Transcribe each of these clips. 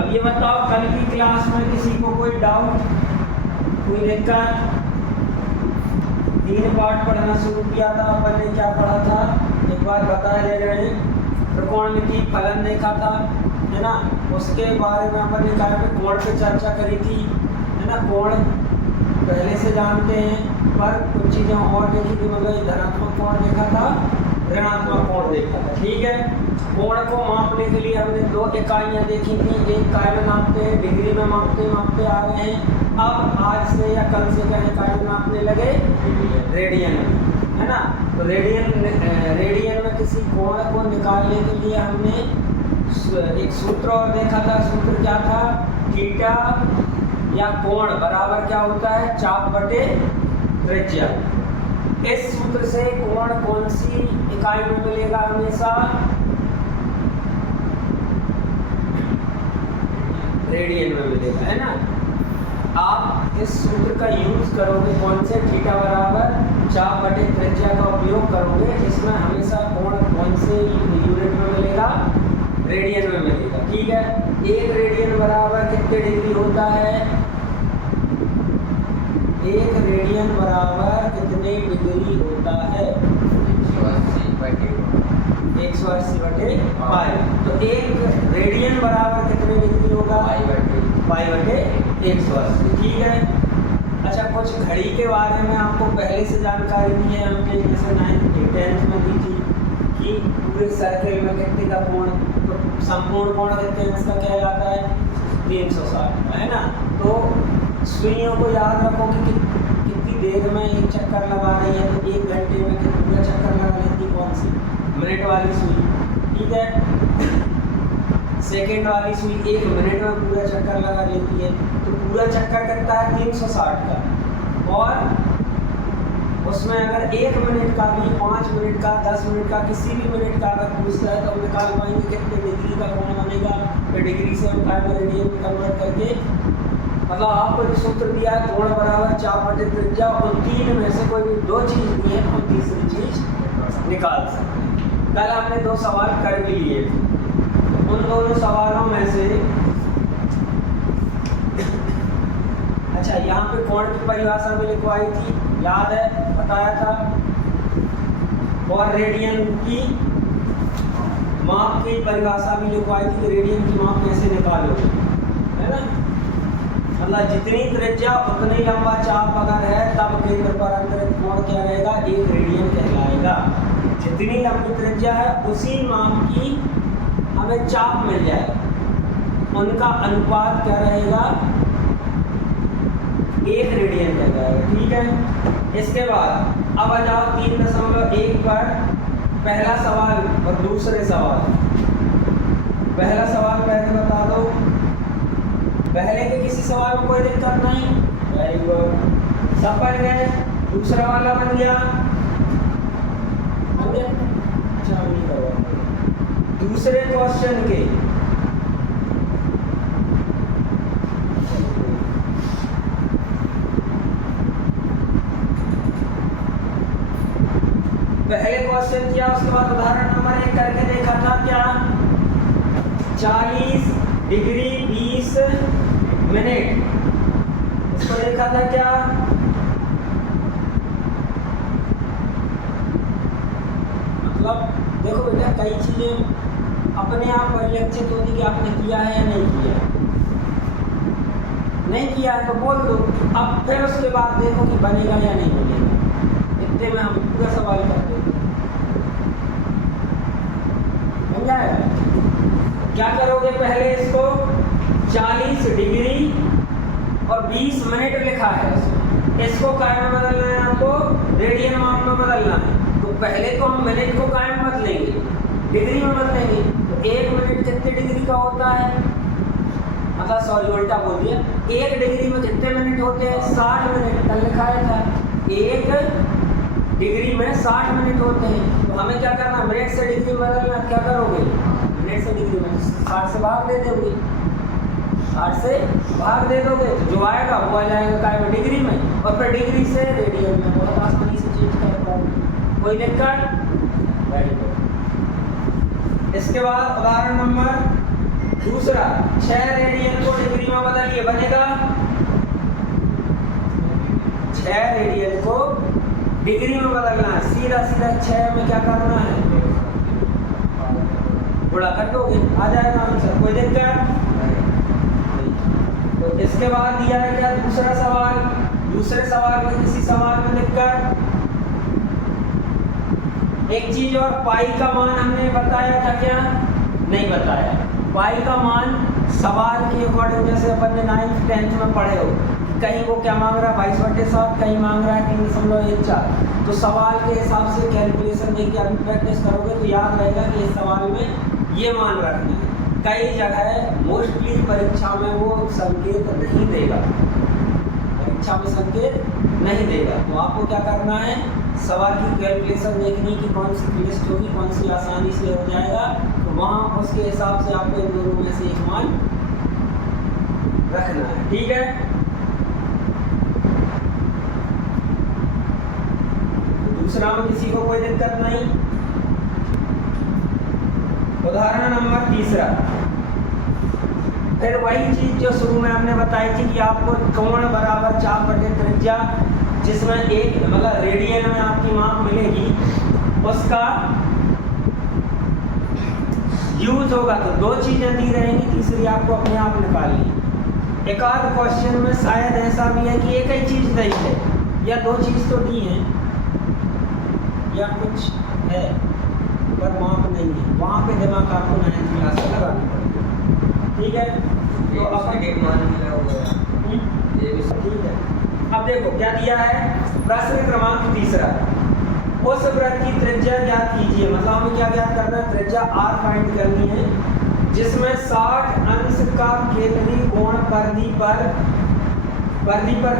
अब ये बताओ कल की क्लास में किसी को कोई डाउट, कोई दिक्कत? 3 पार्ट पढ़ना शुरू किया था अपन ने, क्या पढ़ा था एक बार बता दे रहे हैं। त्रिकोणमिति फलन देखा था, है ना, उसके बारे में अपन ने क्या कोण पे चर्चा करी थी, है ना। कोण पहले से जानते हैं, पर कुछ चीज़ें और देखी थी, मतलब धनात्मक कोण देखा था, ऋणात्मक कोण देखा था, ठीक है। कोण को मापने के लिए हमने 2 इकाइयाँ देखी थी, एक काय में मापते हैं, डिग्री में मापते आ रहे हैं। अब आज से या कल से क्या इकाई में मापने लगे, रेडियन में, है ना। तो रेडियन में किसी कोण को निकालने के लिए हमने एक सूत्र और देखा था। सूत्र क्या था? थीटा या कोण बराबर क्या होता है, चाप बटे त्रिज्या। इस सूत्र से कोण कौन सी इकाई में मिलेगा? हमेशा रेडियन में मिलेगा, है ना। आप इस सूत्र का यूज करोगे, कौन से? थीटा बराबर चाप बटे त्रिज्या का उपयोग करोगे, इसमें हमेशा कोण कौन से यूनिट में मिलेगा? रेडियन में मिलेगा, ठीक है। 1 रेडियन बराबर कितने डिग्री होता है? 1 रेडियन बराबर कितने डिग्री होता है? 180/पाई। तो 1 रेडियन बराबर कितने डिग्री होगा? पाई बटे 180, ठीक है। अच्छा, कुछ घड़ी के बारे में आपको पहले से जानकारी दी है हमने, जैसे 9th 10th में दी थी कि पूरे सर्कल में कितने का कोण, तो संपूर्ण कोण कितने इसका क्या जाता है? 360, है ना। तो सुइयों को याद रखो कि कितनी देर में एक चक्कर लगा रही है, तो 1 घंटे में कितना चक्कर लगा लेती, कौन सी? मिनट वाली सुई, ठीक है। सेकेंड वाली सुई 1 मिनट में पूरा चक्कर लगा लेती है, तो पूरा चक्कर करता है 360 का। और उसमें अगर 1 मिनट का भी, 5 मिनट का, 10 मिनट का, किसी भी मिनट का अगर पूछता है तो हम निकाल पाएंगे कितने डिग्री का कोण बनेगा। तो डिग्री से हम काय में रेडियन में कन्वर्ट करके, मतलब आपको जो सूत्र दिया है कोण बराबर चाप बटे त्रिज्या, उन 3 में से कोई भी 2 चीज़ दी है, हम तीसरी चीज़ निकाल सकते हैं। कल हमने 2 सवाल कर भी लिए, उन दोनों सवालों में से अच्छा, यहाँ पे कोण की परिभाषा भी लिखवाई थी, याद है, बताया था। और रेडियन की माप की परिभाषा भी लिखवाई थी कि रेडियन की माप कैसे निकालोगे, है ना। मतलब जितनी त्रिज्या उतनी लंबा चाप अगर है, तब केंद्र पर अंतरित कोण क्या रहेगा? 1 रेडियन कहलाएगा। जितनी लंबी त्रिज्या है उसी माप की हमें चाप मिल जाएगा, उनका अनुपात क्या रहेगा? 1 रेडियन कह जाएगा, ठीक है। इसके बाद अब आ जाओ 3.1 पर पहला सवाल और दूसरे सवाल। पहला सवाल पहले बता दो, पहले के किसी सवाल में कोई दिक्कत नहीं, वेरी गुड, सब बन गए। दूसरा वाला बन गया, अच्छा नहीं करवा। दूसरे क्वेश्चन के पहले क्वेश्चन किया, उसके बाद उदाहरण नंबर 1 करके देखा था क्या? 40 डिग्री 20 मिनट, इसको देखा था क्या? मतलब देखो बेटा, कई चीजें अपने आप परिलक्षित होती कि आपने किया है या नहीं किया है। नहीं किया है तो बोल दो, अब फिर उसके बाद देखो कि बनेगा या नहीं बनेगा। इतने में हम पूरा सवाल करते हैं, बन जाएगा। क्या करोगे? पहले इसको 40 डिग्री और 20 मिनट लिखा है, इसको काय में बदलना है, आपको रेडियन माप में बदलना है। तो पहले तो हम मिनट को काय में बदलेंगे, डिग्री में बदलेंगे। तो 1 मिनट कितने डिग्री का होता है? मतलब सॉरी, उल्टा बोल दिया, 1 डिग्री में कितने मिनट होते हैं? 60 मिनट। कल लिखाया था 1 डिग्री में 60 मिनट होते हैं। तो हमें क्या करना? मिनट से डिग्री में बदलना। क्या करोगे? मिनट से डिग्री में 60 से भाग दे दोगे, 60 से भाग दे दोगे, तो जो आएगा वो आ जाएगा काय में? डिग्री में। और फिर डिग्री से रेडियन में बहुत आसानी से चेंज कर पाओगे, कोई दिक्कत? Very good. इसके बाद उदाहरण नंबर दूसरा 6 रेडियन को डिग्री में बदलिए, बनेगा 6 रेडियन को डिग्री में बदलना है, सीधा सीधा 6 में क्या करना है, गुणा कर दोगे, आ जाएगा आंसर, कोई दिक्कत। तो इसके बाद दिया है क्या दूसरा सवाल, दूसरे सवाल में किसी सवाल में दिक्कत। एक चीज और, पाई का मान हमने बताया था क्या, नहीं बताया। पाई का मान सवाल के अकॉर्डिंग, जैसे अपन ने 9th 10th में पढ़े हो, कहीं वो क्या मांग रहा है 22/7, कहीं मांग रहा है 3.14, तो सवाल के हिसाब से कैलकुलेशन देके अभी प्रैक्टिस करोगे तो याद रहेगा कि इस सवाल में ये मान रखना है। कई जगह मोस्टली परीक्षा में वो संकेत नहीं देगा, परीक्षा में संकेत नहीं देगा, तो आपको क्या करना है, सवाल की कैलकुलेशन देखनी कि कौन सी क्लिष्ट होगी, कौन सी आसानी से हो जाएगा, तो वहाँ उसके हिसाब से आपको इन दोनों में से एक मान रखना है, ठीक है। दूसरा में किसी को कोई दिक्कत नहीं। उदाहरण नंबर तीसरा, फिर वही चीज जो शुरू में हमने बताई थी कि आपको कोण बराबर चाप बटे त्रिज्या, जिसमें एक मतलब रेडियन में आपकी माप मिलेगी, उसका यूज होगा तो दो चीजें दी रहेंगी, तीसरी आपको अपने आप निकालनी। एक आध क्वेश्चन में शायद ऐसा भी है कि एक ही चीज दी है या दो चीज तो दी है या कुछ है पर माप नहीं है, वहाँ पे दिमाग आपको 9th क्लास में लगाना पड़ेगा, ठीक है। तो अब ठीक है, अब देखो क्या दिया है, प्रश्न क्रमांक तीसरा, उस वृत्त की त्रिज्या ज्ञात कीजिए, मतलब हमें क्या ज्ञात करना है, त्रिज्या r फाइंड करनी है, जिसमें 60 अंश का केंद्रीय कोण परिधि पर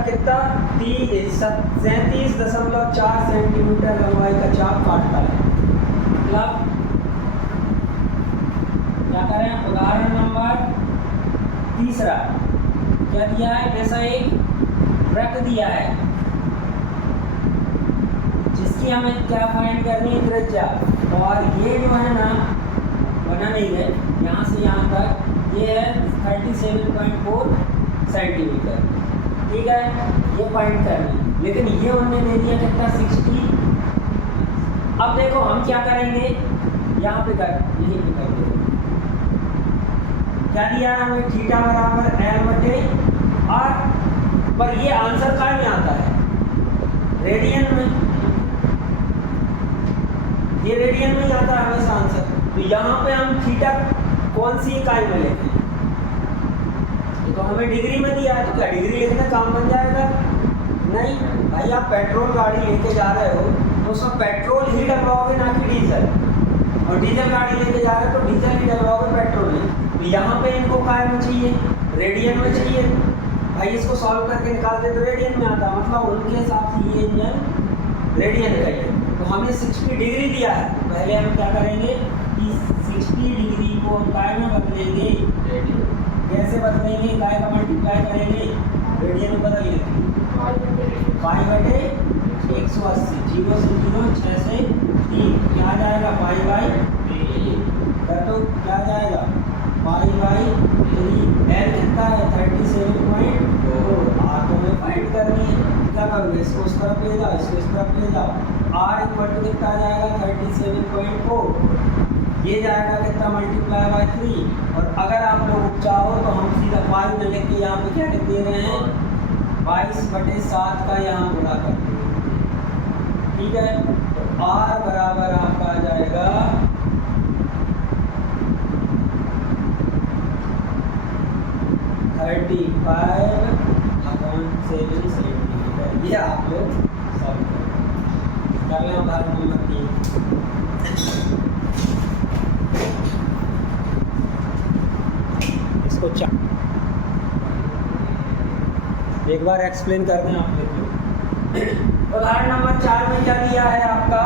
कितना 37.4 सेंटीमीटर लंबाई का चाप काटता है। मतलब क्या करें, उदाहरण नंबर तीसरा क्या दिया है, जैसा एक वृत्त दिया है जिसकी हमें क्या फाइंड करनी है, त्रिज्या, और ये जो है ना बना नहीं है, यहाँ से यहाँ तक ये है 37.4 सेंटीमीटर, ठीक है, ये फाइंड करनी, लेकिन ये उन्होंने दे दिया कितना 60। अब देखो हम क्या करेंगे, यहाँ पे कर यहीं पे कर दो, क्या दिया है हमें, थीटा बराबर L बटे R, पर ये आंसर कहाँ में आता है, रेडियन में, ये रेडियन में आता है हमेशा आंसर, तो यहाँ पे हम थीटा कौन सी इकाई में लेते हैं, तो हमें डिग्री में दिया है, तो क्या डिग्री लिखने काम बन जाएगा, नहीं भाई, आप पेट्रोल गाड़ी लेके जा रहे हो तो उसमें पेट्रोल ही डलवाओगे ना कि डीजल, और डीजल गाड़ी लेके जा रहे हो तो डीजल ही डलवाओगे, पेट्रोल नहीं, तो यहाँ पे इनको काय में चाहिए, रेडियन में चाहिए भाई, इसको सॉल्व करके निकालते तो रेडियन में आता, मतलब उनके हिसाब से ये इंजन रेडियन का है, तो हमें 60 डिग्री दिया है, पहले हम क्या करेंगे कि 60 डिग्री को हम काय में बदलेंगे, कैसे बदलेंगे, काय का मल्टीप्लाई करेंगे, रेडियन में बदल लेंगे, पाई बटे 180, 0 से 0, 6 से 3, क्या आ जाएगा, पाई बाई 3, कर दो क्या आ जाएगा, पाई बाई 3, एल कितना है 37.4, आर को हमें फाइंड करनी है, क्या करोगे, इसको इस तरफ ले जाओ, इसको इस तरफ ले जाओ, आर इक्वल टू कितना आ जाएगा 37.4, ये जाएगा कितना मल्टीप्लाई बाई 3, और अगर आप लोग चाहो तो हम सीधा पाई में लिख के यहाँ पे क्या लिख दे रहे हैं, 22/7 का यहाँ गुणा कर, ठीक है, तो R बराबर आपका आ जाएगा 35/7 सेंटीमीटर, ये आप लोग सॉल्व कर लें। उदाहरण नंबर 3, इसको एक बार एक्सप्लेन कर दें आप देखो। उदाहरण नंबर 4 में क्या दिया है आपका,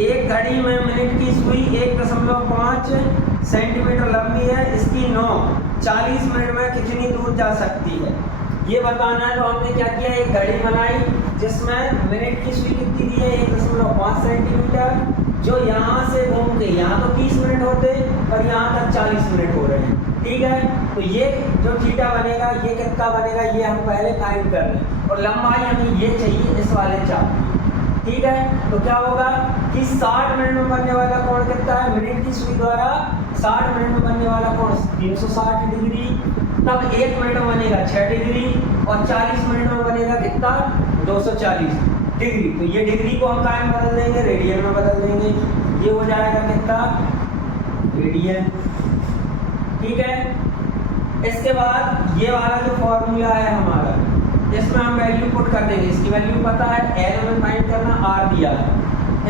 एक घड़ी में मिनट की सुई 1.5 सेंटीमीटर लंबी है, इसकी नोक 40 मिनट में कितनी दूर जा सकती है, ये बताना है। तो हमने क्या किया, एक घड़ी बनाई जिसमें मिनट की सुई कितनी दी है 1.5 सेंटीमीटर, जो यहाँ से घूम के यहाँ तो 30 मिनट होते, पर यहाँ तक 40 मिनट हो रहे हैं। ठीक है, तो ये जो थीटा बनेगा ये कितना बनेगा ये हम पहले फाइंड कर लें, और लंबाई हमें ये चाहिए इस वाले चाप की। ठीक है, तो क्या होगा कि 60 मिनट में बनने वाला कोण कितना है, मिनट की सुई द्वारा 60 मिनट में बनने वाला कोण 360 डिग्री, तब 1 मिनट में बनेगा 6 डिग्री, और 40 मिनट में बनेगा कितना 240 डिग्री। तो ये डिग्री को हम कहाँ में बदल देंगे, रेडियन में बदल देंगे। ये हो जाएगा कितना, रेडियन। ठीक है, इसके बाद ये वाला जो फॉर्मूला है हमारा, इसमें हम वैल्यू पुट कर देंगे। इसकी वैल्यू पता है, एल में फाइंड करना, आर दिया है।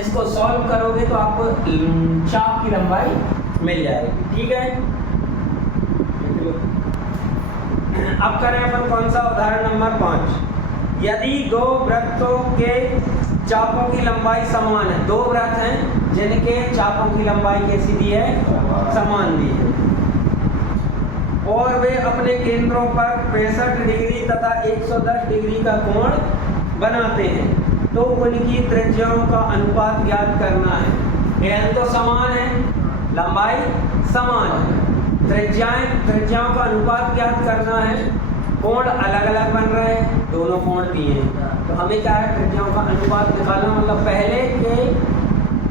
इसको सॉल्व करोगे तो आपको चाप की लंबाई मिल जाएगी। ठीक है, अब करें अपन कौन सा, उदाहरण नंबर 5। यदि दो वृत्तों के चापों की लंबाई समान है, दो वृत्त हैं जिनके चापों की लंबाई कैसी दी है, समान दी है, और वे अपने केंद्रों पर 65 डिग्री तथा 110 डिग्री का कोण बनाते हैं, तो उनकी त्रिज्याओं का अनुपात ज्ञात करना है। एल तो समान है, लंबाई समान है, त्रिज्याओं का अनुपात ज्ञात करना है। कोण अलग अलग बन रहे हैं, दोनों कोण दिए हैं, तो हमें क्या है, त्रिज्याओं का अनुपात निकालना, मतलब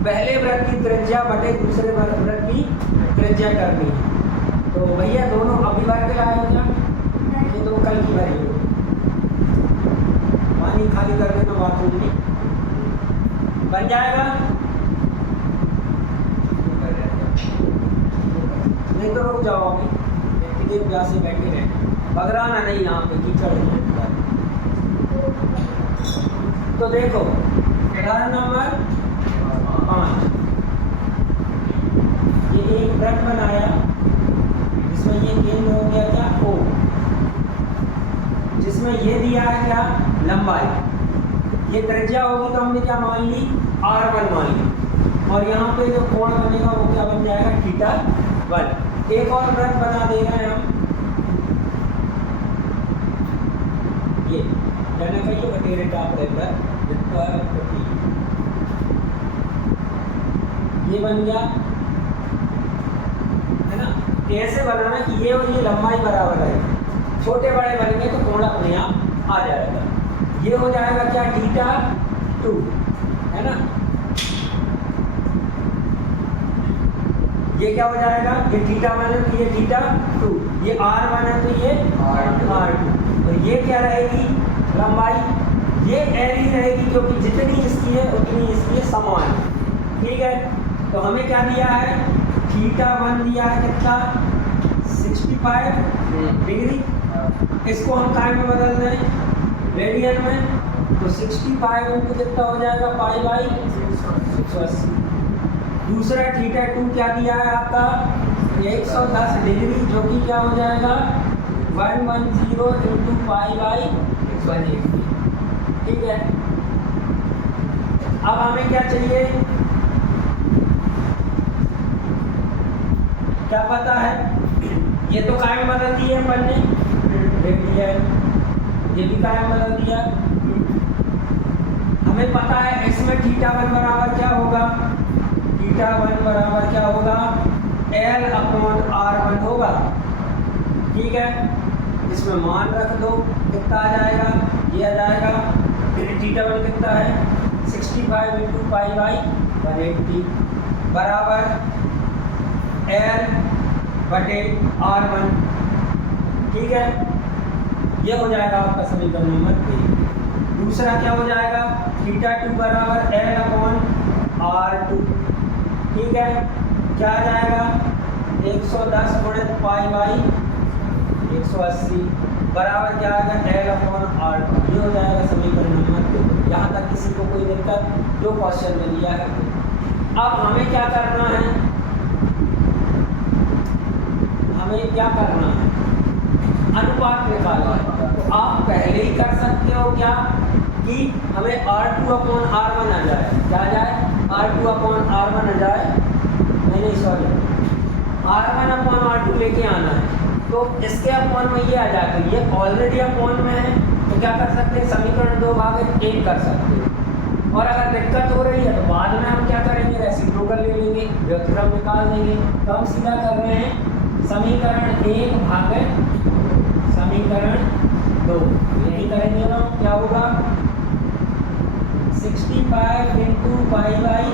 पहले वृत्त की त्रिज्या बटे दूसरे वृत्त की त्रिज्या करनी है। तो भैया दोनों अभी भर के लाए क्या, ये तो कल की भरी हो, पानी खाली कर देना बाथरूम में, बन जाएगा। नहीं तो रुक जाओ, अभी एक प्यासे बैठे रहे, बगराना नहीं, यहाँ पे कीचड़ है। तो देखो उदाहरण नंबर 5, ये एक वृत्त बनाया जिसमें ये केंद्र हो गया क्या, O, जिसमें ये दिया है क्या, लंबाई, ये त्रिज्या होगी तो हमने क्या मान ली, R1 मान ली, और यहाँ पे जो कोण बनेगा वो क्या बन जाएगा, θ1। एक और वृत्त बना दे रहे हैं हम, ये कहना चाहिए बटेरे टाप वृत्त जितना है उसको ठीक, ये बन गया है ना। कैसे बनाना कि ये और ये लंबाई बराबर है, छोटे बड़े बनेंगे तो कोण अपने आप आ जाएगा। ये हो जाएगा क्या, θ2 है ना, ये क्या हो जाएगा, ये θ1 है तो ये θ2, ये R1 है तो ये R2। तो ये क्या रहेगी, लंबाई ये L ही रहेगी, क्योंकि जितनी इसकी है उतनी इसकी समान है। ठीक है, तो हमें क्या दिया है, θ1 दिया है कितना, 65 डिग्री, इसको हम काय में बदल दें, रेडियन में, तो 65 इंटू कितना हो जाएगा, π/680। दूसरा θ2 क्या दिया है आपका, 110 डिग्री, जो कि क्या हो जाएगा 110 इंटू π/180। ठीक है, अब हमें क्या चाहिए, क्या पता है, ये तो कायम बदल दिए अपन ने, रेडियन, ये भी कायम बदल दिया। हमें पता है इसमें θ1 बराबर क्या होगा, θ1 बराबर क्या होगा, L/R1 होगा। ठीक है, इसमें मान रख दो, कितना आ जाएगा, ये आ जाएगा, θ1 कितना है, 65 इंटू π/180 बराबर L/R1। ठीक है, ये हो जाएगा आपका समीकरण नंबर 1। दूसरा क्या हो जाएगा, θ2 बराबर L/R2। ठीक है, क्या आ जाएगा, 110 गुणित π/180 बराबर क्या आएगा, L/R2। ये हो जाएगा समीकरण नंबर 2। यहाँ तक किसी को कोई दिक्कत, जो क्वेश्चन में दिया है। अब हमें क्या करना है, हमें क्या करना है, अनुपात निकालना है। तो आप पहले ही कर सकते हो क्या, कि हमें R2/R1 आ जाए, क्या आ जाए, R2/R1 आ जाए, नहीं सॉरी, R1/R2 लेके आना है, तो इसके अपॉन में ये आ जाए, तो ये ऑलरेडी अपॉन में है, तो क्या कर सकते हैं, समीकरण 2/1 कर सकते हैं। और अगर दिक्कत हो रही है तो बाद में हम क्या करेंगे, रेसिप्रोकल ले लेंगे, व्युत्क्रम निकाल देंगे। तो हम सीधा कर रहे हैं समीकरण 1 भागे समीकरण 2, यही करेंगे ना। क्या होगा 65 इंटू पाई बाई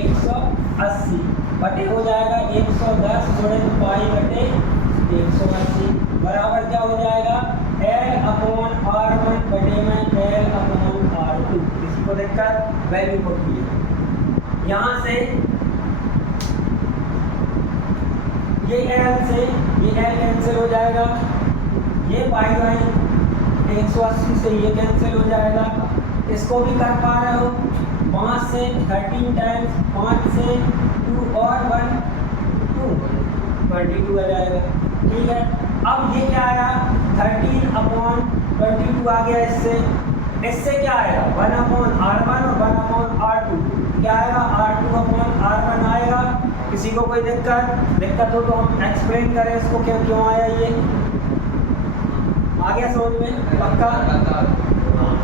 180 बटे हो जाएगा 110 गुणे पाई बटे 180 बराबर क्या हो जाएगा L अपॉन R1 बटे में L अपॉन R2। इसी को देखकर वैल्यू पुट किया। यहाँ से ये L से ये L कैंसिल हो जाएगा, ये पाई बाई 180 से ये कैंसिल हो जाएगा। इसको भी कर पा रहे हो 5 से 13 टाइम्स 5 से 2 और 1 2 22 आ जाएगा। ठीक है, अब ये क्या आया 13 अपॉन 22 आ गया। इससे क्या आएगा 1 अपॉन R1 और 1 अपॉन R2 क्या आएगा R2 अपॉन R1 आएगा। किसी को कोई दिक्कत हो तो हम एक्सप्लेन करें इसको क्यों आया ये आ गया समझ में पक्का।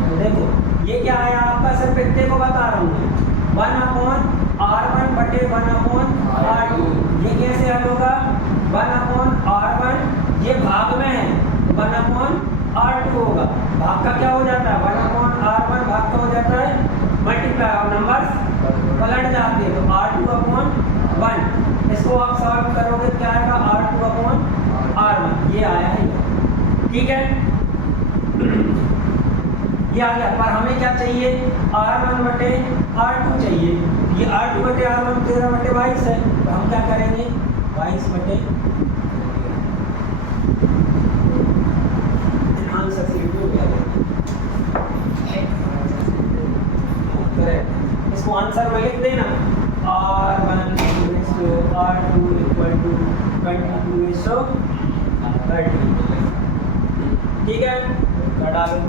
तो देखो ये क्या आया आपका, सिर्फ इतने को बता रहा हूँ 1 अपॉन R1 बटे 1 अपॉन R2। ये कैसे हल होगा 1 अपॉन R1 ये भाग में है 1 अपॉन R2 होगा, भाग का क्या हो जाता है 1 अपॉन R1 भाग का हो जाता है मल्टीप्लाई और नंबर्स पलट जाते हैं तो R2 अपॉन 1। इसको आप सॉल्व करोगे क्या आएगा R2 अपॉन R1 ये आया है। ठीक है ये आ गया, पर हमें क्या चाहिए R1 बटे R2 चाहिए। ये R2 बटे R1 13 बटे 22 है, तो हम क्या करेंगे 22 बटे इसको आंसर में लिख देना R1 R2 इक्वल टू 22:30। ठीक है, डालो।